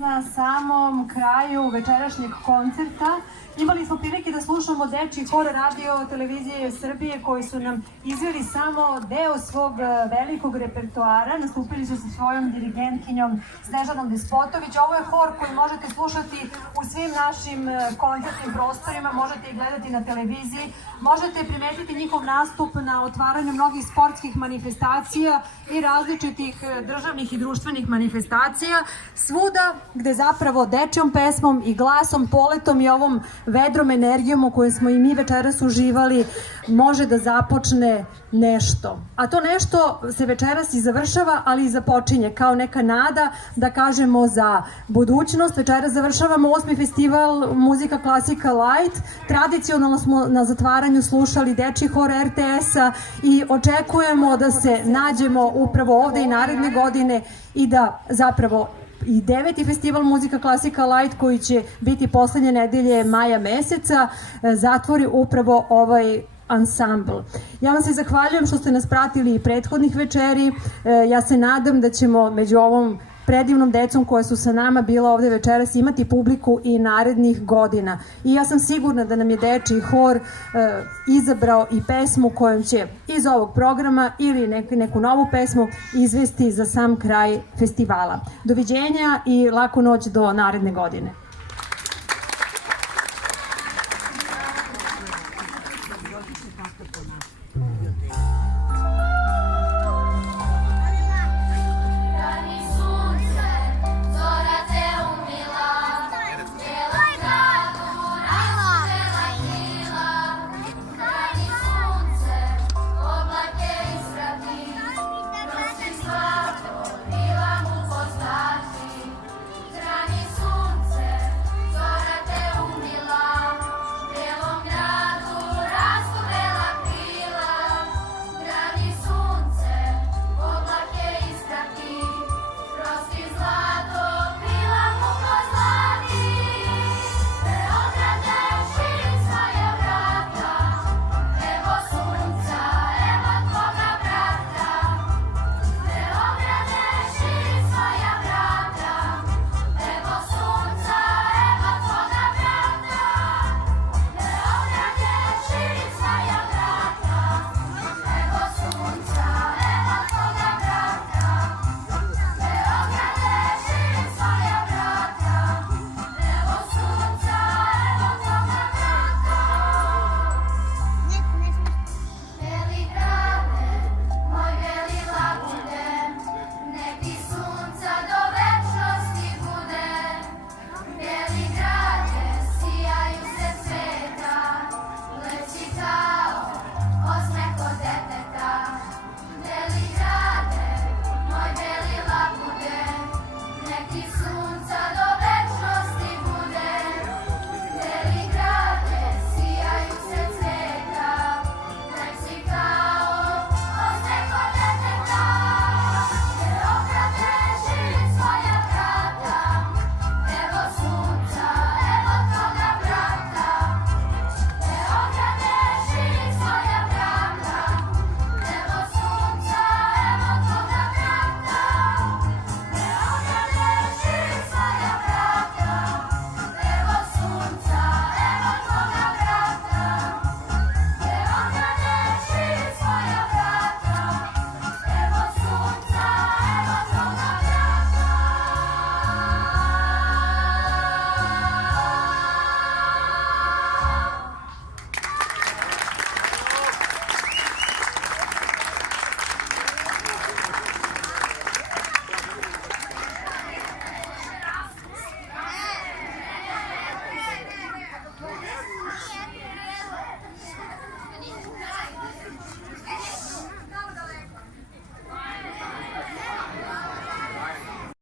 Na samom kraju večerašnjeg koncerta imali smo prilike da slušamo dečji hor radio televizije Srbije koji su nam izveli samo deo svog velikog repertoara. Nastupili su sa svojom dirigentkinjom Snežanom Despotović. Ovo je hor koji možete slušati u svim našim koncertnim prostorima, možete ih gledati na televiziji, možete primetiti njihov nastup na otvaranju mnogih sportskih manifestacija i različitih državnih i društvenih manifestacija. Svuda gde zapravo dečjom pesmom i glasom, poletom i ovom vedrom energijom u kojoj smo i mi večeras uživali može da započne nešto. A to nešto se večeras i završava, ali i započinje kao neka nada, da kažemo, za budućnost. Večeras završavamo 8. festival Muzika Klasika Light. Tradicionalno smo na zatvaranju slušali dečji hor RTS-a i očekujemo da se nađemo upravo ovde i naredne godine i da zapravo i 9. festival Muzika Klasika Light, koji će biti poslednje nedelje maja meseca, zatvori upravo ovaj ansambl. Ja vam se zahvaljujem što ste nas pratili i prethodnih večeri. Ja se nadam da ćemo među ovom predivnom decom koja su sa nama bila ovde večeras imati publiku i narednih godina. I ja sam sigurna da nam je dečji hor izabrao i pesmu kojom će iz ovog programa ili neku novu pesmu izvesti za sam kraj festivala. Doviđenja i laku noć do naredne godine. Neki su